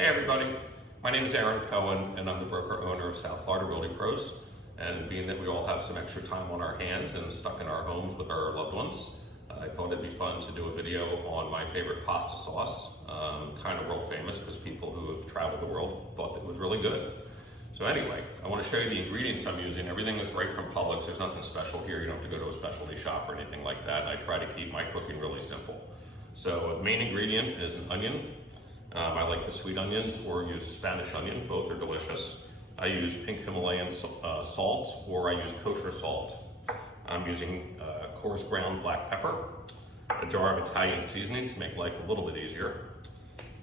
Hey everybody, my name is Aaron Cohen and I'm the broker owner of South Florida Realty Pros. And being that we all have some extra time on our hands and stuck in our homes with our loved ones, I thought it'd be fun to do a video on my favorite pasta sauce. Kind of world famous because people who have traveled the world thought that it was really good. So anyway, I want to show you the ingredients I'm using. Everything is right from Publix. There's nothing special here. You don't have to go to a specialty shop or anything like that. I try to keep my cooking really simple. So the main ingredient is an onion. I like the sweet onions or use Spanish onion. Both are delicious. I use pink Himalayan salt or I use kosher salt. I'm using coarse ground black pepper, a jar of Italian seasoning to make life a little bit easier,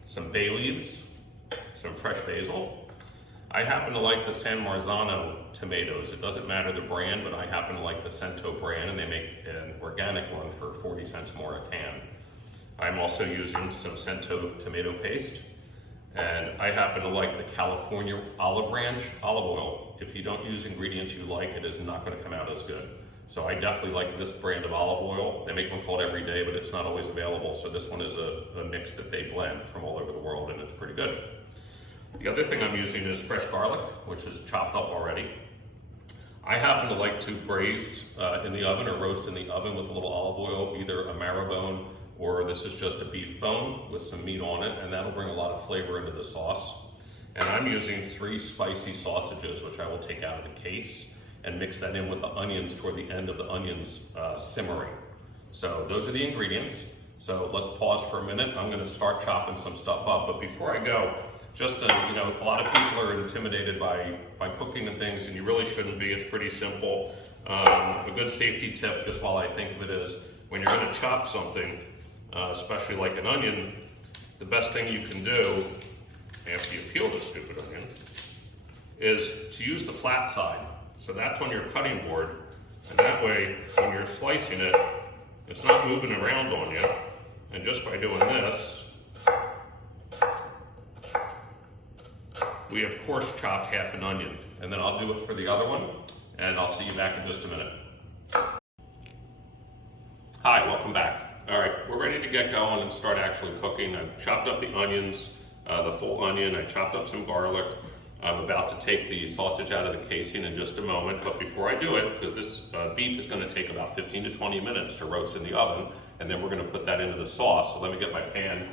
some bay leaves, some fresh basil. I happen to like the San Marzano tomatoes. It doesn't matter the brand, but I happen to like the Cento brand, and they make an organic one for 40 cents more a can. I'm also using some Cento tomato paste, and I happen to like the California Olive Ranch olive oil. If you don't use ingredients you like, it is not going to come out as good. So I definitely like this brand of olive oil. They make one called Everyday, but it's not always available. So this one is a mix that they blend from all over the world, and it's pretty good. The other thing I'm using is fresh garlic, which is chopped up already. I happen to like to braise in the oven or roast in the oven with a little olive oil, either a marrow bone or this is just a beef bone with some meat on it, and that'll bring a lot of flavor into the sauce. And I'm using 3 spicy sausages, which I will take out of the case and mix that in with the onions toward the end of the onions simmering. So those are the ingredients. So let's pause for a minute. I'm gonna start chopping some stuff up, but before I go, just to, a lot of people are intimidated by cooking and things, and you really shouldn't be. It's pretty simple. A good safety tip, just while I think of it, is when you're gonna chop something, especially like an onion, the best thing you can do after you peel the stupid onion is to use the flat side. So that's on your cutting board, and that way when you're slicing it, it's not moving around on you. And just by doing this, we of course chopped half an onion, and then I'll do it for the other one, and I'll see you back in just a minute. Hi, welcome back. All right, we're ready to get going and start actually cooking. I've chopped up the onions, the full onion. I chopped up some garlic. I'm about to take the sausage out of the casing in just a moment, but before I do it, because this beef is going to take about 15 to 20 minutes to roast in the oven, and then we're going to put that into the sauce. So let me get my pan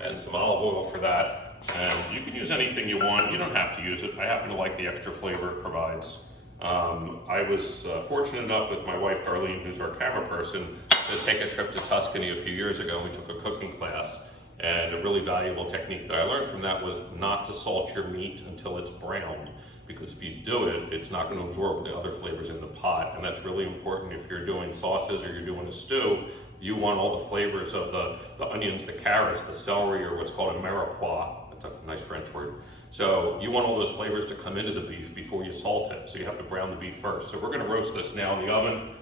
and some olive oil for that. And you can use anything you want. You don't have to use it. I happen to like the extra flavor it provides. I was fortunate enough with my wife Darlene, who's our camera person, to take a trip to Tuscany a few years ago. We took a cooking class, and a really valuable technique that I learned from that was not to salt your meat until it's browned, because if you do it, it's not going to absorb the other flavors in the pot, and that's really important if you're doing sauces or you're doing a stew. You want all the flavors of the onions, the carrots, the celery, or what's called a mirepoix. That's a nice French word. So you want all those flavors to come into the beef before you salt it. So you have to brown the beef first. So we're gonna roast this now in the oven,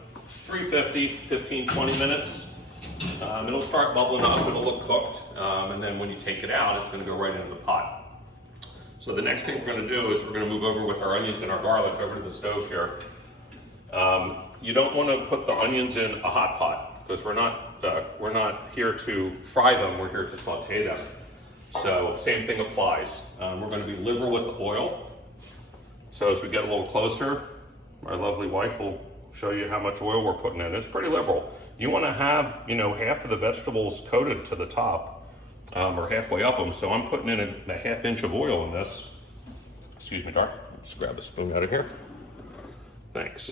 350, 15, 20 minutes. It'll start bubbling up, it'll look cooked. And then when you take it out, it's gonna go right into the pot. So the next thing we're gonna do is we're gonna move over with our onions and our garlic over to the stove here. You don't wanna put the onions in a hot pot, because we're not here to fry them, we're here to saute them. So same thing applies. We're going to be liberal with the oil. So as we get a little closer, my lovely wife will show you how much oil we're putting in. It's pretty liberal. You want to have, half of the vegetables coated to the top, or halfway up them. So I'm putting in a ½ inch of oil in this. Excuse me, Dar. Just grab a spoon out of here. Thanks.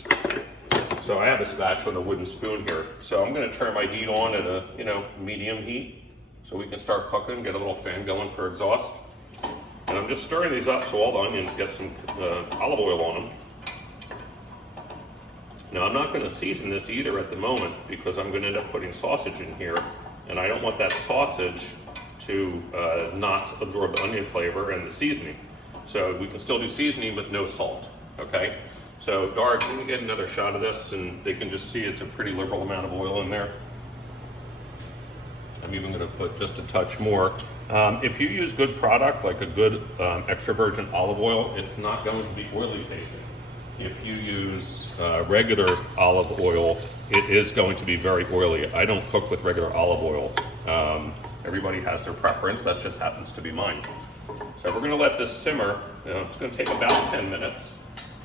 So I have a spatula and a wooden spoon here. So I'm going to turn my heat on at a, medium heat, so we can start cooking, get a little fan going for exhaust. And I'm just stirring these up so all the onions get some olive oil on them. Now I'm not gonna season this either at the moment, because I'm gonna end up putting sausage in here, and I don't want that sausage to not absorb the onion flavor and the seasoning. So we can still do seasoning, but no salt, okay? So Dar, can we get another shot of this, and they can just see it's a pretty liberal amount of oil in there. I'm even going to put just a touch more. If you use good product, like a good extra virgin olive oil, it's not going to be oily tasting. If you use regular olive oil, it is going to be very oily. I don't cook with regular olive oil. Everybody has their preference, that just happens to be mine. So we're gonna let this simmer. It's gonna take about 10 minutes.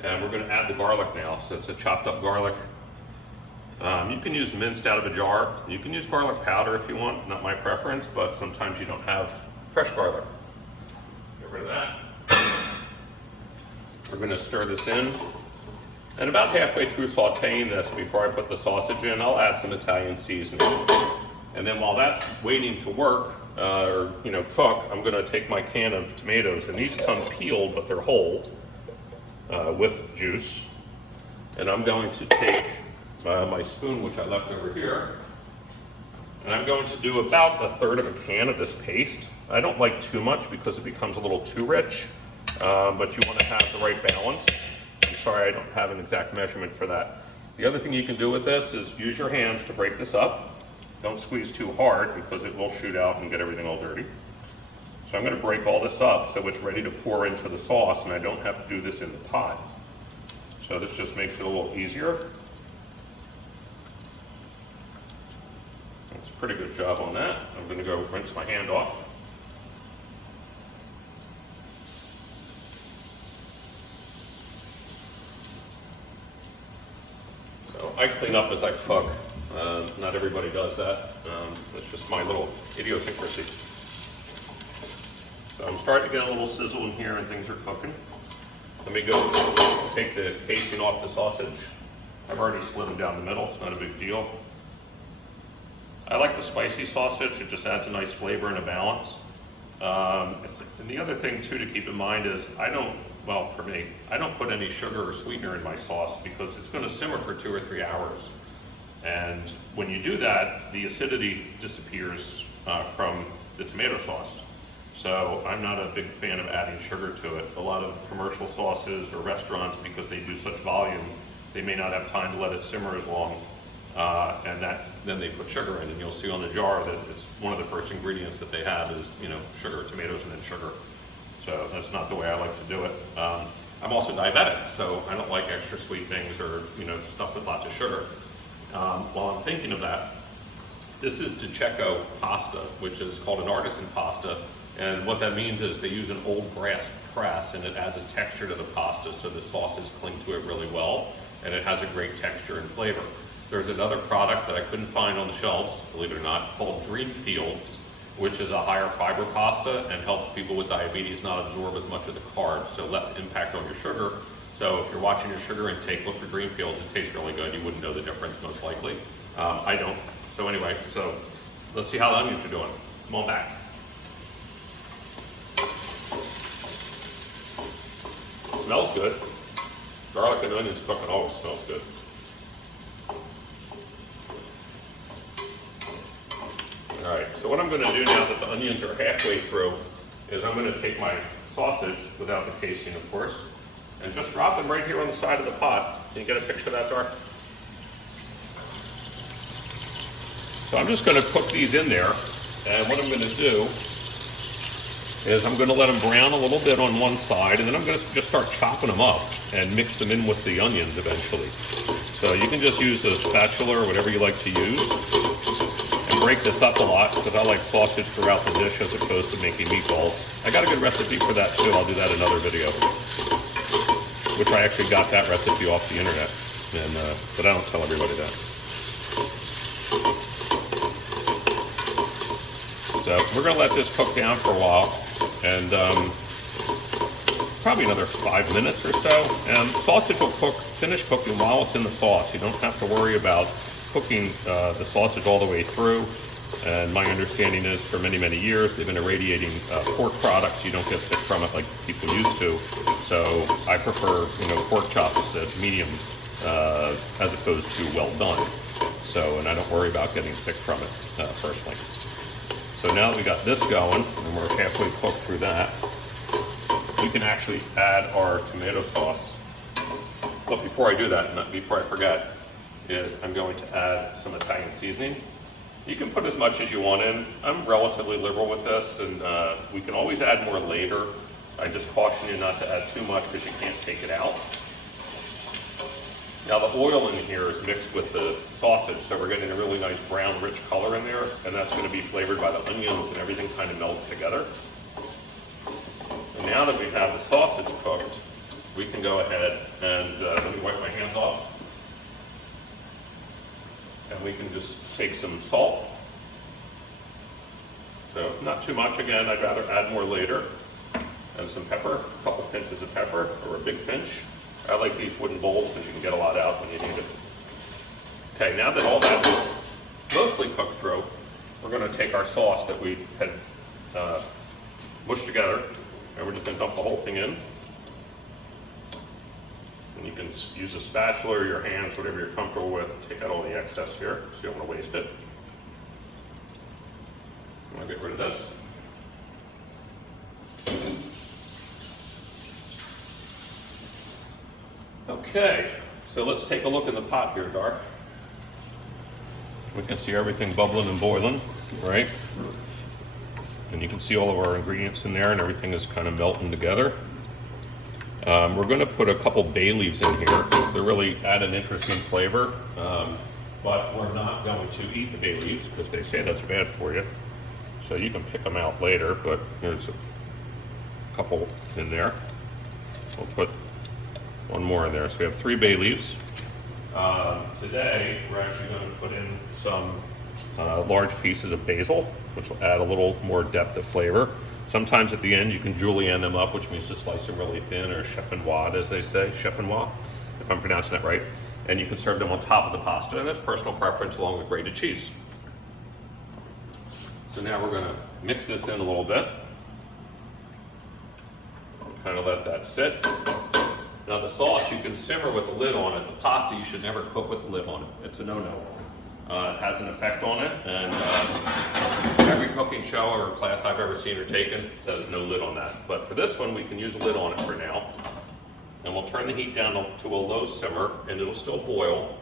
And we're gonna add the garlic now. So it's a chopped up garlic. You can use minced out of a jar. You can use garlic powder if you want, not my preference, but sometimes you don't have fresh garlic. Get rid of that. We're gonna stir this in. And about halfway through sauteing this, before I put the sausage in, I'll add some Italian seasoning. And then while that's waiting to work, or cook, I'm gonna take my can of tomatoes, and these come peeled, but they're whole, with juice. And I'm going to take my spoon, which I left over here, and I'm going to do about 1/3 of a can of this paste. I don't like too much because it becomes a little too rich, but you want to have the right balance. I'm sorry, I don't have an exact measurement for that. The other thing you can do with this is use your hands to break this up. Don't squeeze too hard because it will shoot out and get everything all dirty. So I'm going to break all this up so it's ready to pour into the sauce, and I don't have to do this in the pot. So this just makes it a little easier. That's a pretty good job on that. I'm going to go rinse my hand off. So I clean up as I cook. Not everybody does that. It's just my little idiosyncrasy. So I'm starting to get a little sizzle in here and things are cooking. Let me go take the casing off the sausage. I've already split them down the middle, it's not a big deal. I like the spicy sausage, it just adds a nice flavor and a balance. And the other thing too to keep in mind is I don't put any sugar or sweetener in my sauce because it's going to simmer for 2 or 3 hours. And when you do that, the acidity disappears from the tomato sauce. So I'm not a big fan of adding sugar to it. A lot of commercial sauces or restaurants, because they do such volume, they may not have time to let it simmer as long. Then they put sugar in, and you'll see on the jar that it's one of the first ingredients that they have is sugar, tomatoes, and then sugar. So that's not the way I like to do it. I'm also diabetic, so I don't like extra sweet things or stuff with lots of sugar. While I'm thinking of that, this is DiCecco pasta, which is called an artisan pasta. And what that means is they use an old brass press, and it adds a texture to the pasta so the sauces cling to it really well, and it has a great texture and flavor. There's another product that I couldn't find on the shelves, believe it or not, called Dreamfields, which is a higher fiber pasta and helps people with diabetes not absorb as much of the carbs, so less impact on your sugar. So if you're watching your sugar intake, look for Dreamfields. It tastes really good. You wouldn't know the difference most likely. I don't. So anyway, let's see how the onions are doing. Come on back. Smells good. Garlic and onions cooking always smells good. All right, so what I'm going to do now that the onions are halfway through is I'm going to take my sausage, without the casing of course, and just drop them right here on the side of the pot. Can you get a picture of that, Dar? So I'm just going to cook these in there, and what I'm going to do is I'm going to let them brown a little bit on one side, and then I'm going to just start chopping them up and mix them in with the onions eventually. So you can just use a spatula or whatever you like to use, and break this up a lot because I like sausage throughout the dish as opposed to making meatballs. I got a good recipe for that too. I'll do that in another video, which I actually got that recipe off the internet, but I don't tell everybody that. So we're going to let this cook down for a while, and probably another 5 minutes or so. And sausage will finish cooking while it's in the sauce. You don't have to worry about cooking the sausage all the way through. And my understanding is for many, many years they've been irradiating pork products. You don't get sick from it like people used to. So I prefer pork chops at medium as opposed to well done. So, and I don't worry about getting sick from it personally. So now that we got this going, and we're halfway cooked through that, we can actually add our tomato sauce. But before I do that, before I forget, is I'm going to add some Italian seasoning. You can put as much as you want in. I'm relatively liberal with this, and we can always add more later. I just caution you not to add too much because you can't take it out. Now the oil in here is mixed with the sausage, so we're getting a really nice brown, rich color in there, and that's going to be flavored by the onions, and everything kind of melts together. And now that we have the sausage cooked, we can go ahead and let me wipe my hands off. And we can just take some salt. So not too much again, I'd rather add more later. And some pepper, a couple pinches of pepper, or a big pinch. I like these wooden bowls because you can get a lot out when you need it. Okay, now that all that is mostly cooked through, we're going to take our sauce that we had mushed together, and we're just going to dump the whole thing in. And you can use a spatula or your hands, whatever you're comfortable with, take out all the excess here, so you don't want to waste it. I'm going to get rid of this. Okay, so let's take a look in the pot here, Dark. We can see everything bubbling and boiling, right? And you can see all of our ingredients in there, and everything is kind of melting together. We're going to put a couple bay leaves in here to really add an interesting flavor, but we're not going to eat the bay leaves because they say that's bad for you. So you can pick them out later, but there's a couple in there. We'll put one more in there. So we have 3 bay leaves. Today, we're actually going to put in some large pieces of basil, which will add a little more depth of flavor. Sometimes at the end, you can julienne them up, which means to slice them really thin, or cheffenois, as they say, cheffenois, if I'm pronouncing that right. And you can serve them on top of the pasta, and that's personal preference along with grated cheese. So now we're going to mix this in a little bit. Kind of let that sit. Now the sauce you can simmer with the lid on it. The pasta you should never cook with the lid on it. It's a no-no. It has an effect on it, and every cooking show or class I've ever seen or taken says no lid on that. But for this one, we can use a lid on it for now. And we'll turn the heat down to a low simmer, and it'll still boil.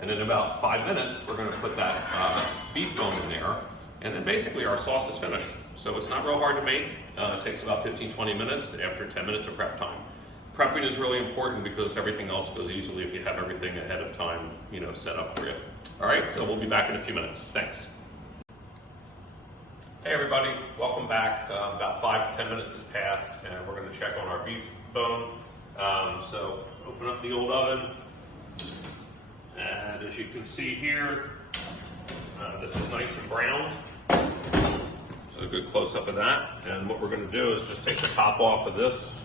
And in about 5 minutes, we're going to put that beef bone in there, and then basically our sauce is finished. So it's not real hard to make. It takes about 15-20 minutes after 10 minutes of prep time. Prepping is really important because everything else goes easily if you have everything ahead of time, set up for you. All right, so we'll be back in a few minutes. Thanks. Hey everybody, welcome back. About 5 to 10 minutes has passed, and we're going to check on our beef bone. So open up the old oven, and as you can see here, this is nice and browned. So a good close-up of that. And what we're going to do is just take the top off of this.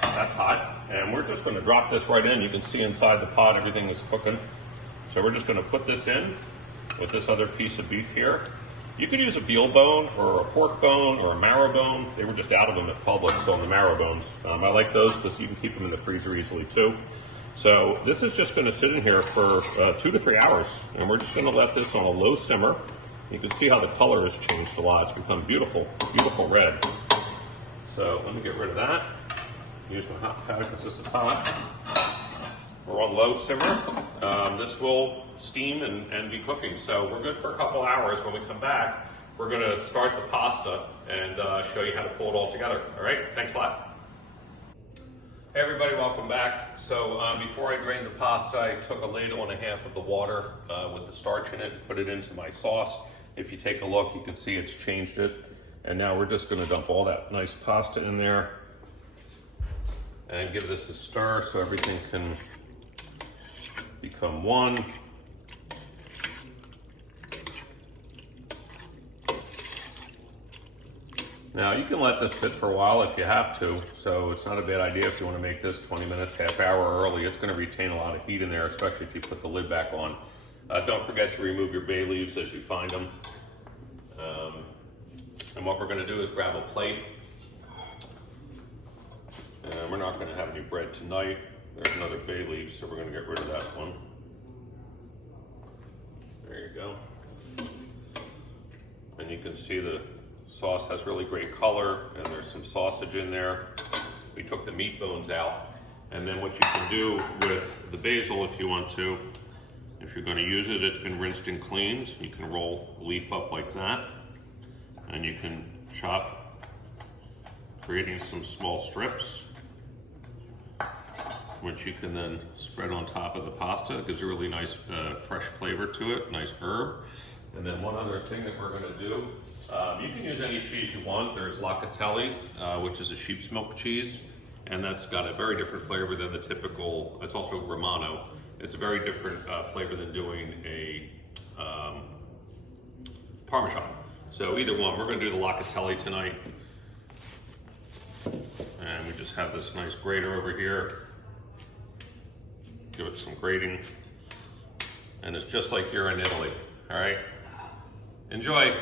That's hot, and we're just going to drop this right in. You can see inside the pot everything is cooking. So we're just going to put this in with this other piece of beef here. You could use a veal bone or a pork bone or a marrow bone. They were just out of them at Publix, so on the marrow bones. I like those because you can keep them in the freezer easily too. So this is just going to sit in here for 2 to 3 hours, and we're just going to let this on a low simmer. You can see how the color has changed a lot. It's become beautiful, beautiful red. So let me get rid of that. Use my hot pad because this is hot. We're on low simmer. This will steam and be cooking. So we're good for a couple hours. When we come back, we're going to start the pasta and show you how to pull it all together. All right, thanks a lot. Hey everybody, welcome back. So before I drained the pasta, I took a ladle and a half of the water with the starch in it and put it into my sauce. If you take a look, you can see it's changed it. And now we're just going to dump all that nice pasta in there and give this a stir so everything can become one. Now you can let this sit for a while if you have to, so it's not a bad idea if you want to make this 20 minutes, half hour early. It's going to retain a lot of heat in there, especially if you put the lid back on. Don't forget to remove your bay leaves as you find them. And what we're going to do is grab a plate. And we're not going to have any bread tonight. There's another bay leaf, so we're going to get rid of that one. There you go. And you can see the sauce has really great color, and there's some sausage in there. We took the meat bones out. And then what you can do with the basil, if you want to, if you're going to use it, it's been rinsed and cleaned. You can roll the leaf up like that, and you can chop, creating some small strips. which you can then spread on top of the pasta. It gives a really nice fresh flavor to it, nice herb. And then one other thing that we're gonna do, you can use any cheese you want. There's Locatelli, which is a sheep's milk cheese, and that's got a very different flavor than the typical, it's also Romano. It's a very different flavor than doing a Parmesan. So either one, we're gonna do the Locatelli tonight. And we just have this nice grater over here. Give it some grating. And it's just like you're in Italy, all right? Enjoy.